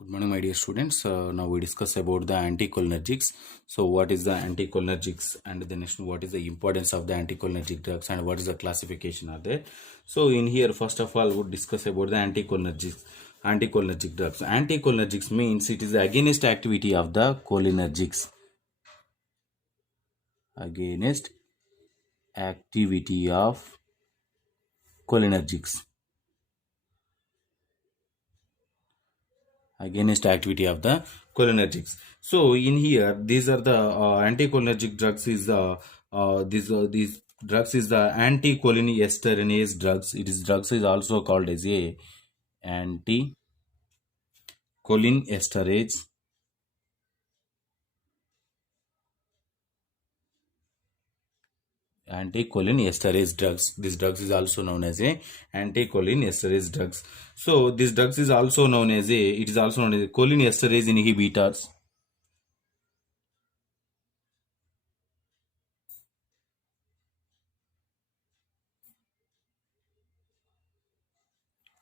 Good morning, my dear students. Now we discuss about the anticholinergics. So, what is the anticholinergics, and the next, what is the importance of the anticholinergic drugs, and what is the classification are there? So, in here, first of all, we'll discuss about the anticholinergics. Anticholinergic drugs. Anticholinergics means it is the against activity of the cholinergics. Against activity of cholinergics. Against activity of the cholinergics. So in here, these are the anticholinergic drugs. Is the these drugs is the anticholinesterase drugs. It is drugs is also called as a anticholinesterase. Anticholinesterase drugs. This drugs is also known as a anticholinesterase drugs. So this drugs is also known as a, it is also known as a cholinesterase inhibitors.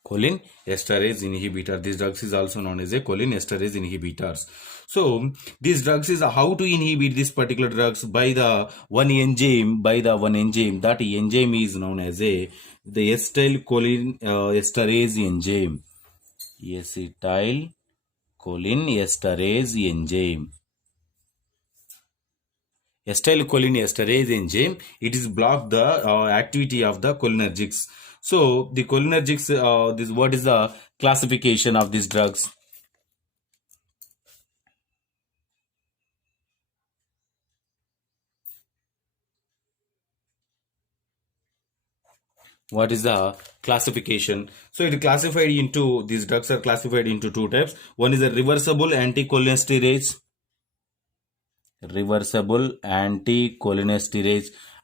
Cholinesterase inhibitor. These drugs is also known as a cholinesterase inhibitors. So these drugs is how to inhibit this particular drugs by the one enzyme. That enzyme is known as a the acetylcholinesterase enzyme. Acetylcholinesterase enzyme. Acetylcholinesterase enzyme, it is block the activity of the cholinergics. So the cholinergics, this what is the classification of these drugs? What is the classification? So it classified into, these drugs are classified into two types. One is a reversible anticholinesterase,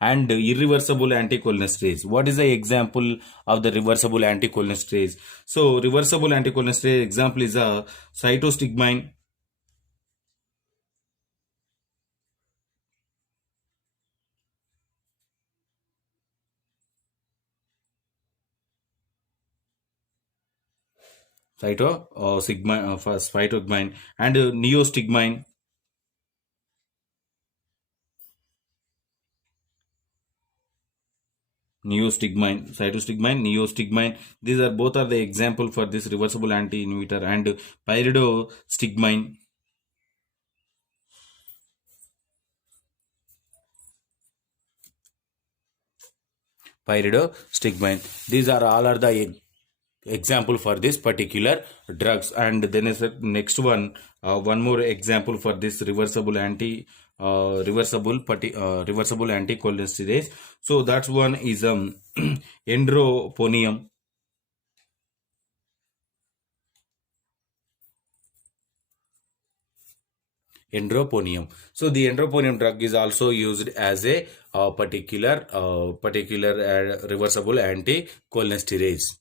and irreversible anticholinesterase. What is the example of the reversible anticholinesterase? So reversible anticholinesterase example is a cytostigmine, phytogmine, and neostigmine. Cytostigmine, neostigmine. These are both are the example for this reversible anti-inhibitor, and pyridostigmine. Pyridostigmine. These are all are the example for this particular drugs. And then is the next one, one more example for this reversible anticholinesterase. So that's one is endroponium. So the endroponium drug is also used as a particular reversible anticholinesterase.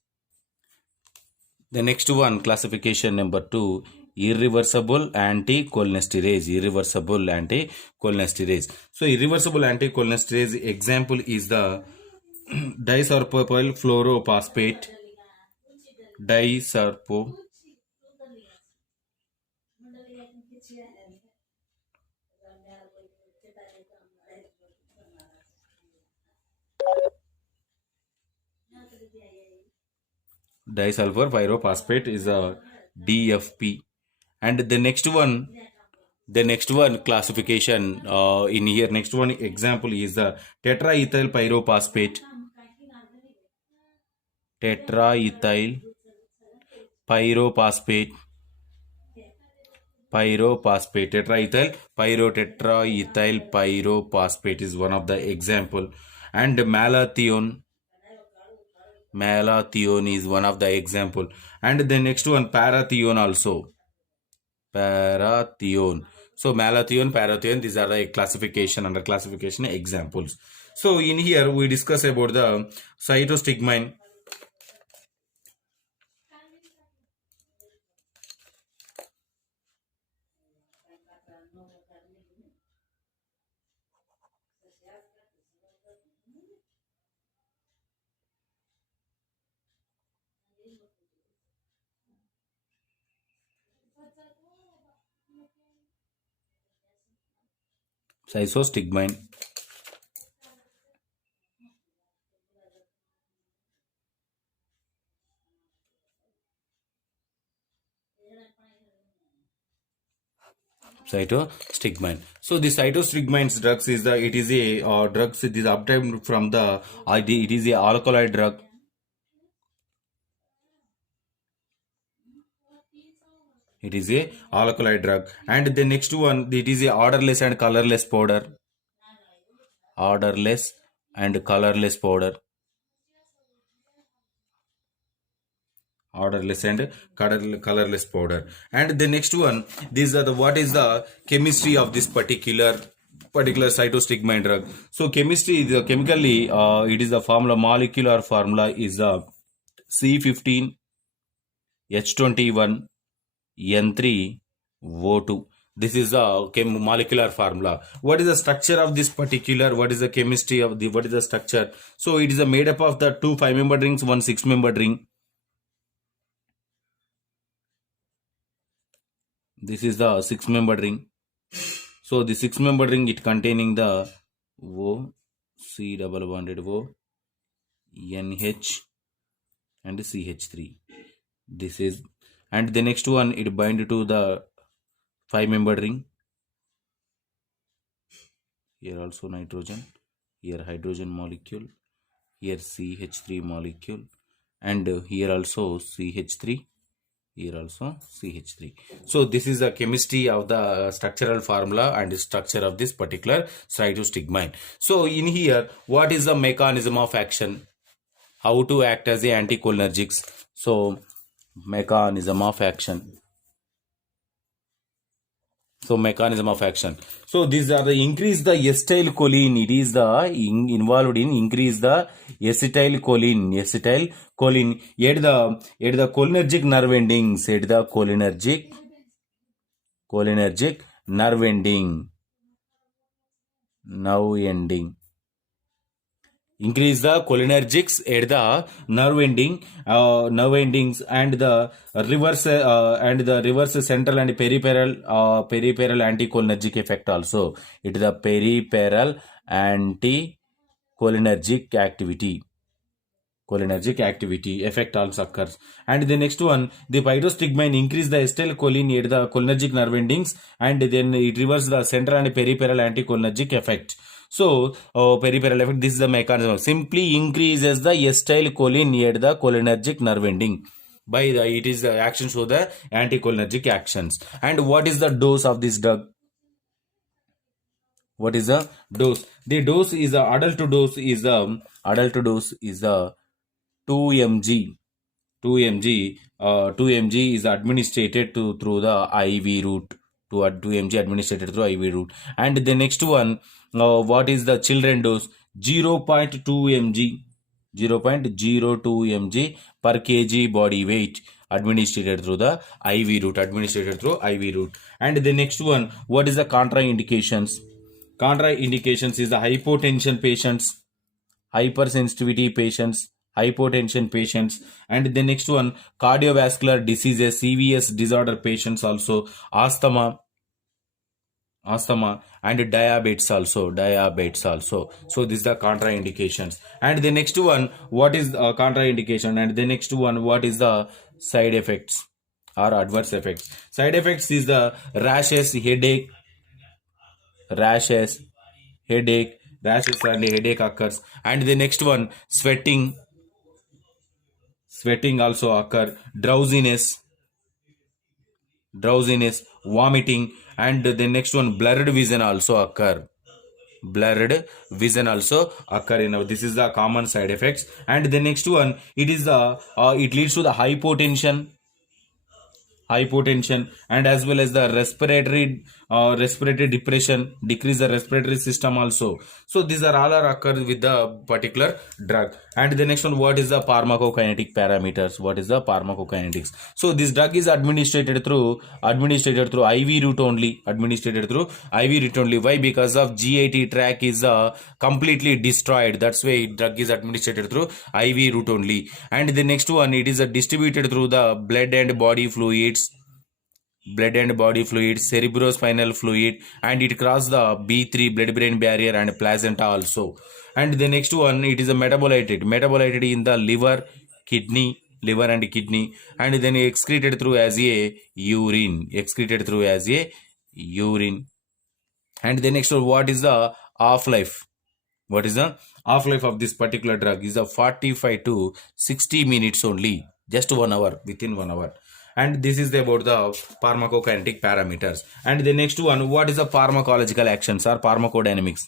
The next one, classification number 2, irreversible anticholinesterase. So irreversible anticholinesterase example is the disulfopyl fluorophosphate. Disulfo Disulfur pyrophosphate is a DFP. And the next one classification in here, next one example is the tetraethyl pyrophosphate. Tetraethyl pyrophosphate. Tetraethyl pyrophosphate is one of the example. And malathion is one of the example. And the next one, parathion also. Parathion. So malathion, parathion, these are the classification, under classification examples. So in here we discuss about the cytostigmine. Cytostigmine. Cytostigmine. So the cytostigmine drugs is the it is a drugs it is obtained from the it is a alkaloid drug. It is a alkaloid drug. And the next one, it is a odorless and colorless powder. Odorless and colorless powder. Odorless and colorless powder. And the next one, these are the what is the chemistry of this particular cytostigmine drug. So chemistry, the chemically it is the formula, molecular formula is the C15 H21 N3 O2. This is the molecular formula. What is the structure of this particular? What is the chemistry of the? What is the structure? So it is made up of the 2 5-member rings, 1 6-member ring. This is the 6-member ring. So the 6-member ring, it containing the O, C double bonded O, NH and CH3. This is, and the next one, it bind to the 5-member ring. Here also nitrogen, here hydrogen molecule, here CH3 molecule, and here also CH3, here also CH3. So this is the chemistry of the structural formula and the structure of this particular cytostigmine. So in here, what is the mechanism of action? How to act as a anticholinergics? So mechanism of action. So mechanism of action. So these are the increase the acetylcholine. It is the involved in increase the acetylcholine. At the cholinergic nerve endings. At the cholinergic nerve ending. Increase the cholinergics at the nerve endings, and the reverse central and peripheral anticholinergic effect also. It is the peripheral anticholinergic activity. Cholinergic activity effect also occurs. And the next one, the cytostigmine increase the acetylcholine at the cholinergic nerve endings, and then it reverses the central and peripheral anticholinergic effect. So peripheral effect, this is the mechanism. Simply increases the acetylcholine at the cholinergic nerve ending. By the it is the actions of the anticholinergic actions. And what is the dose of this drug? What is the dose? The dose is the adult dose is the 2 mg. 2 mg. 2 mg is administered through the IV route. 2 mg administered through IV route. And the next one, what is the children dose? 0.2 mg. 0.02 mg per kg body weight administered through the IV route. And the next one, what is the contraindications? Contraindications is the hypotension patients, hypersensitivity patients, hypotension patients, and the next one, cardiovascular diseases, CVS disorder patients also, asthma and diabetes also. So this is the contraindications. And the next one, what is contraindication? And the next one, what is the side effects or adverse effects? Side effects is the rashes, headache and headache occurs. And the next one, sweating also occur, drowsiness, vomiting, and the next one, blurred vision also occur. This is the common side effects. And the next one, it is the it leads to the hypotension, and as well as the respiratory depression, decrease the respiratory system also. So these are all occur with the particular drug. And the next one, what is the pharmacokinetic parameters? What is the pharmacokinetics? So this drug is administered through IV route only. Why? Because of GIT tract is completely destroyed. That's why drug is administered through IV route only. And the next one, it is distributed through the blood and body fluids. blood and body fluid, cerebrospinal fluid, and it crosses the B3 blood-brain barrier and placenta also. And the next one, it is a metabolite in the liver, liver and kidney, and then excreted through as a urine, And the next one, what is the half-life? What is the half-life of this particular drug? Is a 45 to 60 minutes only, just 1 hour, within 1 hour. And this is about the pharmacokinetic parameters. And the next one, what is the pharmacological actions or pharmacodynamics?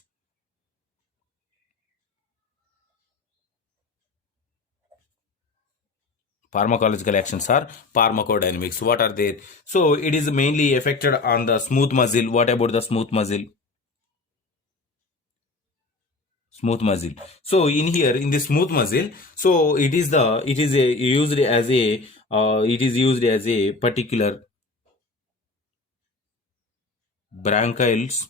Pharmacological actions are pharmacodynamics. What are they? So it is mainly affected on the smooth muscle. What about the smooth muscle? Smooth muscle. So in here, in the smooth muscle, so it is used as a particular bronchials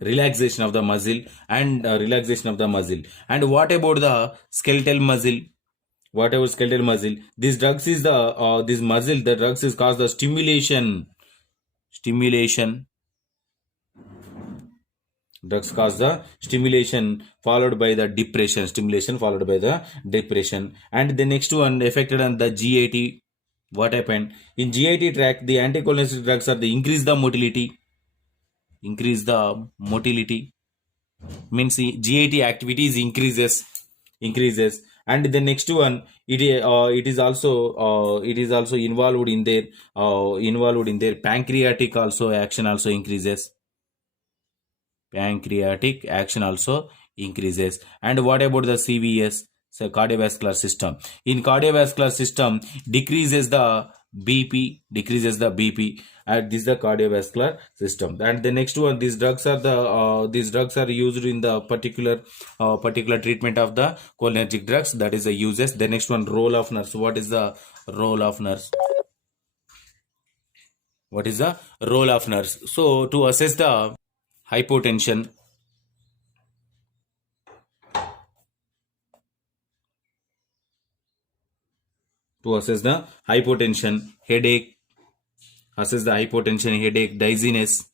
relaxation of the muscle and And what about the skeletal muscle? Whatever skeletal muscle, this drugs is the this muscle, the drugs is cause the stimulation. Drugs cause the stimulation followed by the depression. And the next one affected on the GIT. What happened in GIT tract? The anticholinergic drugs are the increase the motility. Means GIT activities increases. And the next one, it is also involved in their pancreatic also action also increases. And what about the CVS? So cardiovascular system. In cardiovascular system, decreases the BP. And this is the cardiovascular system. And the next one, these drugs are used in the particular treatment of the cholinergic drugs. That is the uses. The next one, role of nurse. What is the role of nurse? So to assess the hypotension, headache, dizziness,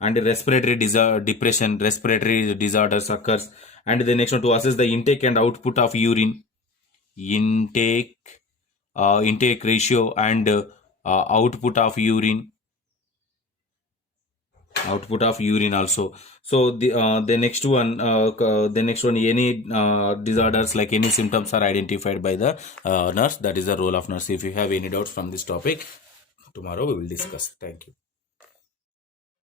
and respiratory disorders occurs. And the next one, to assess the intake and output of urine, intake ratio and output of urine also. So the next one, any disorders, like any symptoms are identified by the nurse. That is the role of nurse. If you have any doubts from this topic, tomorrow we will discuss. Thank you.